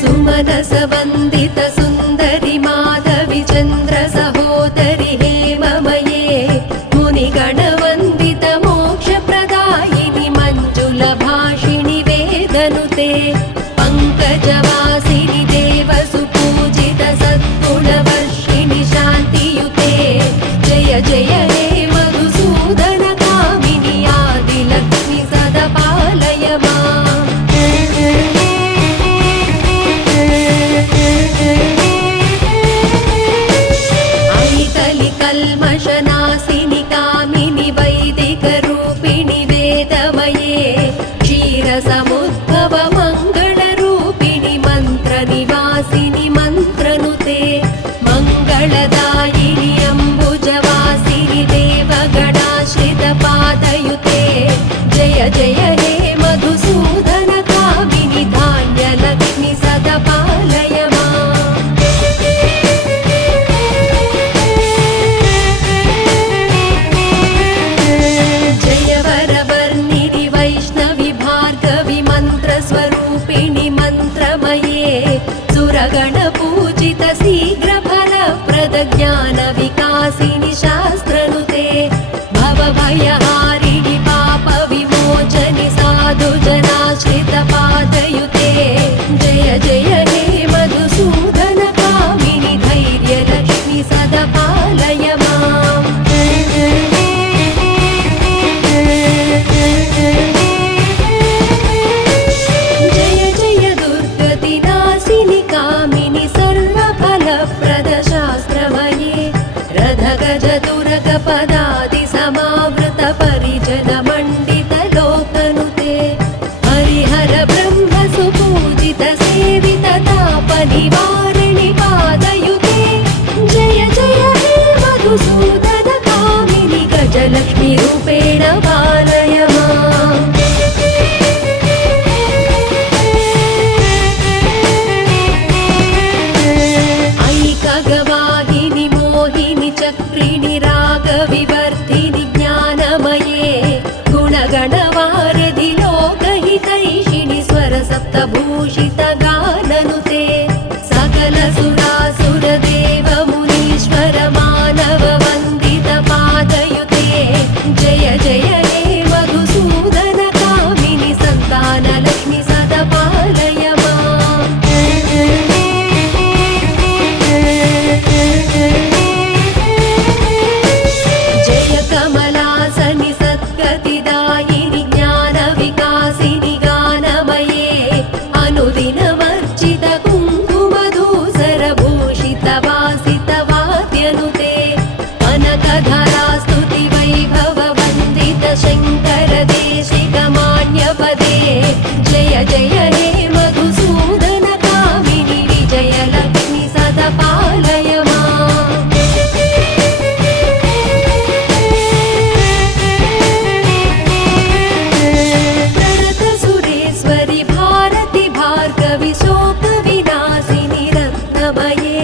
सुमनसवन्दित सुन्दरि माधवि चन्द्र सहोदरि हेममये मुनिगणवन्दित मोक्षप्रदायिनि मञ्जुलभाषिणि वेदनुते पङ्कजवासिनि देवसुपूजित सद्गुणवर्षिणि शान्तियुते जय जय हे मधुसूदन कामिनि आदिलक्ष्मि सदा पालय माम्। कल्मषनाशिनि कामिनि वैदिकरूपिणि वेदमये क्षीरसमुद्भव मङ्गलरूपिणि मन्त्रनिवासिनि मन्त्रनुते मङ्गलदायिनि अम्बुजवासिनि देवगणाश्रितपादयुते जय जय हे मधुसूदन कामिनि धान्यलक्ष्मि सदा पालय माम्। स्वरूपिणि मन्त्रमये सुरगणपूजित शीघ्रफलप्रद ज्ञानविकासिनि शास्त्रनुते भवभयहारिणि पापविमोचनि साधुजनाश्रितपादयुते जय जय हे मधुसूदन कामिनि धैर्यलक्ष्मि सदा पालय माम्। रथगजतुरगपदादि समावृत परिजन मण्डित लोकनुते हरिहर ब्रह्म सुपूजित सेवित ताप निवारिणि पादयुते जय जय हे मधुसूदन कामिनि गजलक्ष्मी रूपेण पालय माम्। ऐकगवाहिनि मोहिनि चक्रिणि रागविवर्धिनि ज्ञानमये गुणगणवारिधि लोकहितैषिणि स्वरसप्तभूषित गाननुते सकल सुरासुर देव मुनीश्वर मानव वन्दित पादयुते जय जय हे मधुसूदन कामिनि सन्तानलक्ष्मि सदा पालय माम्। जय कमलासनि सद्गतिदायिनि ज्ञानविकासिनि गानमये अनुदिनमर्चित कुङ्कुमधूसरभूषित वासित वाद्यनुते कनकधरा स्तुति वैभव वन्दित शङ्कर देशिक मान्यपदे जय जय हे मधुसूदन कामिनि विजयलक्ष्मि सदा पालय माम्। प्रणतसुरेश्वरि भारति भार्गवि शोकविनाशिनि रत्नमये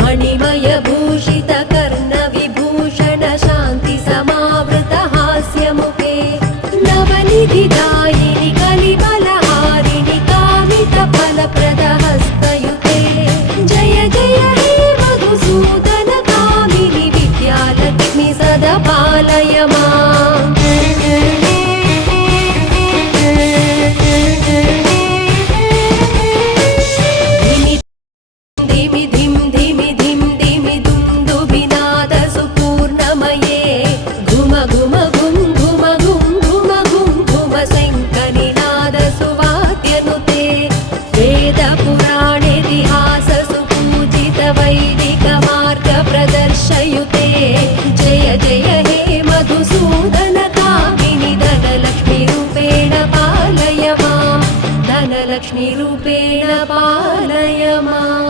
मणिमय भूषित कर्णविभूषण शान्ति समावृत हास्यमुखे नवनिधिदायिनि कलिबलहारिणि कामित फलप्रद हस्तयुते जय जय हे मधुसूदन कामिनि विद्यालक्ष्मि सदा पालय माम्। धिमि धिम धिमि धिम धिमि दुन्दुभिनाद सुपूर्णमये घुम घुम घुम घुम घुम घुम घुम घुम शङ्खनिनाद सुवाद्यनुते वेद पुराणेतिहास सुपूजित वैदिक मार्ग प्रदर्शयुते जय जय हे मधुसूदन कामिनि धनलक्ष्मी रूपेण पालय माम्। धनलक्ष्मी रूपेण पालय माम्।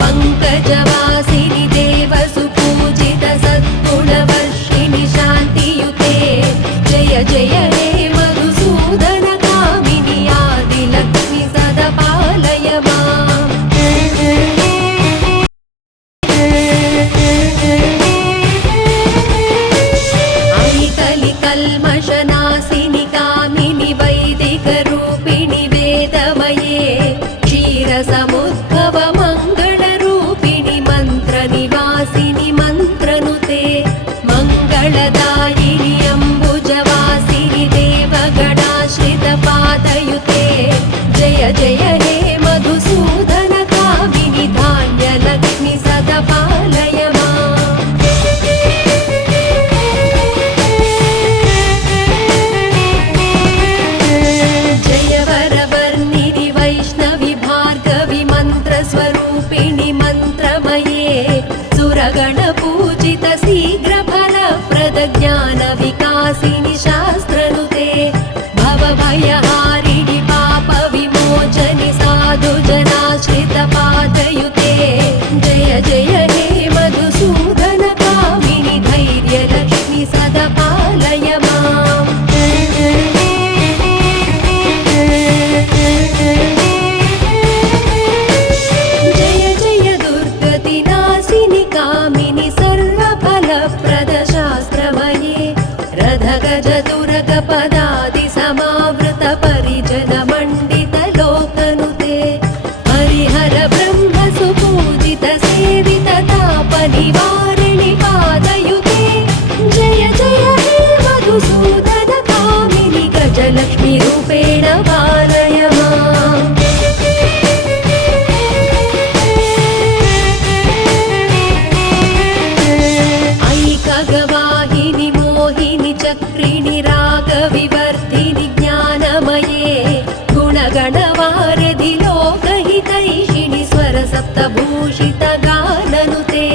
पङ्कजवासिनि देवसुपूजित सद्गुणवर्षिणि शान्तियुते जय जय हे मधुसूदन कामिनि आदिलक्ष्मि सदा पालय माम् कल्मषनाशिनि कामिनि वैदिकरूपिणि वेदमये क्षीरसमुद्भव मङ्गलरूपिणि मन्त्रनिवासिनि मन्त्रनुते मङ्गलदायिनि अम्बुजवासिनि देवगणाश्रितपादयुते जय जय हे मधुसूदन कामिनि धान्यलक्ष्मि सदा पालय माम् स्वरूपिणि मन्त्रमये सुरगणपूजित शीघ्रफलप्रद ज्ञानविकासिनि शास्त्रनुते भवभयहारिणि पापविमोचनि साधुजनाश्रितपादयुते जय जय हे मधुसूदन कामिनि धैर्यलक्ष्मि सदा पालय माम् पदादि समावृत परिजन मण्डित लोकनुते हरिहर ब्रह्म सुपूजित सेवित ताप निवारिणि पादयुते जय जय हे मधुसूदन कामिनि गजलक्ष्मी रूपेण पालय माम् ऐकगवाहिनि मोहिनि चक्रिणि विवर्धिनि ज्ञानमये गुणगणवारधि लोकहितैषिणि स्वरसप्तभूषित गाननुते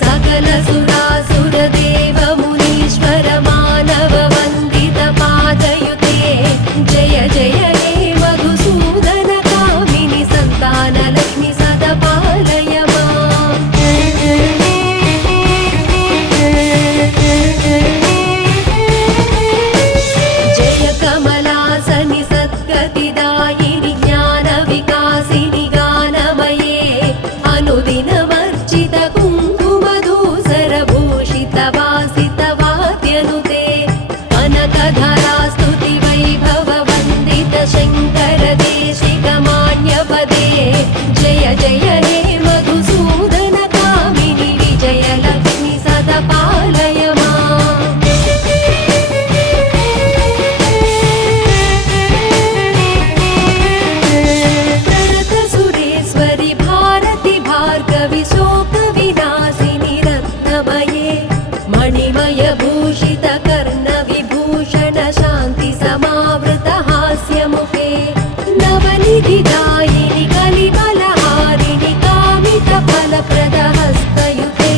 सकल सुरासुर देव मुनीश्वर मानव वन्दित पादयुते जय जय हे मधुसूदन कामिनि सन्तानलक्ष्मि सदा पालय माम् कमलासनि सद्गतिदायिनि ज्ञानविकासिनि गानमये अनुदिनमर्चित कुङ्कुमधूसरभूषित वासित वाद्यनुते कनकधरा स्तुति वैभव वन्दित शङ्कर देशिक मान्यपदे जय जय हे मधुसूदन कामिनि विजयलक्ष्मि सदा पालय माम् शोकविनाशिनि रत्नमये मणिमयभूषित कर्णविभूषण शान्ति समावृत हास्यमुखे नवनिधिदायिनि कलिबलहारिणि कामितफलप्रद हस्तयुते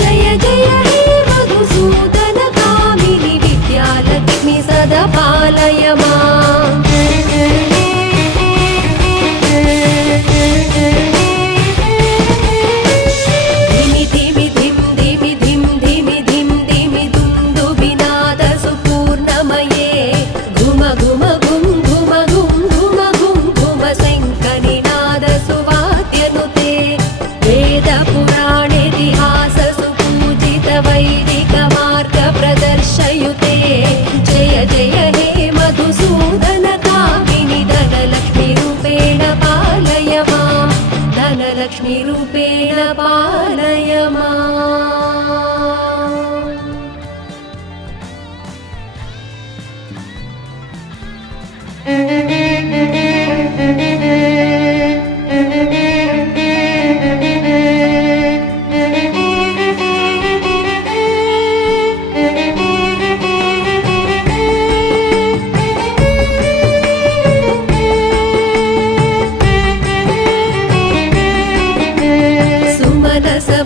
जय जय हे मधुसूदन कामिनि विद्यालक्ष्मि सदा पालय माम् वैदिक मार्ग प्रदर्शयुते जय जय हे मधुसूदन कामिनि धनलक्ष्मी रूपेण पालय माम् धनलक्ष्मी रूपेण पालय माम्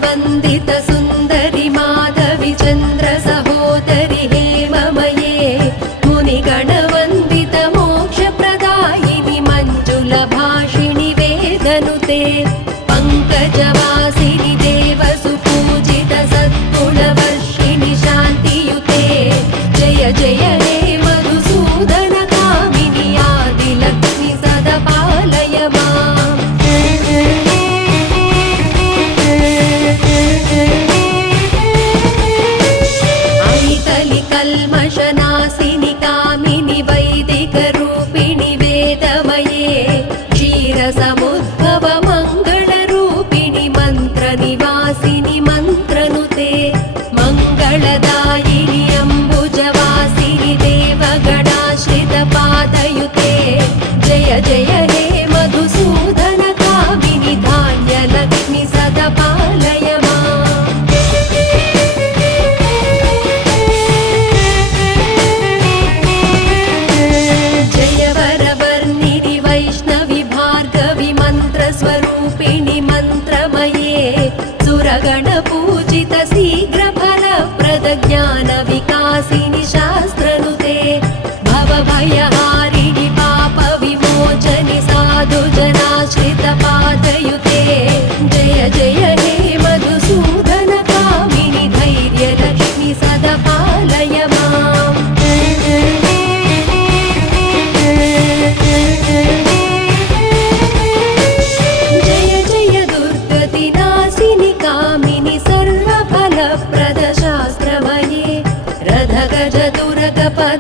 वन्दित सुन्दरि माधवि चन्द्र सहोदरि हेममये मुनिगणवन्दित मोक्षप्रदा वासिनि वैदिकरूपिणि वेदमये क्षीरसमुद्भव मङ्गलरूपिणि मन्त्रनिवासिनि मन्त्रनुते मङ्गलदायिनि अम्बुजवासिनि देवगणाश्रितपादयुते जय जय हे मधुसूदन कामिनि धान्यलक्ष्मि सदा पालय माम्। जय वरवर्णिनि वैष्णवि भार्गवि मन्त्रस्वरूपिणि मन्त्रमये सुरगणपूजित शीघ्रफलप्रद ज्ञानविकासिनि शास्त्रनुते भवभयहारिणि पापविमोचनि साधुजनाश्रितपादयुते जय जय हे मधुसूदन कामिनि धैर्यलक्ष्मि सदा पालय माम्। जय जय दुर्गतिनाशिनि कामिनि सर्वफलप्रद शास्त्रमये रथगज दुर्गपद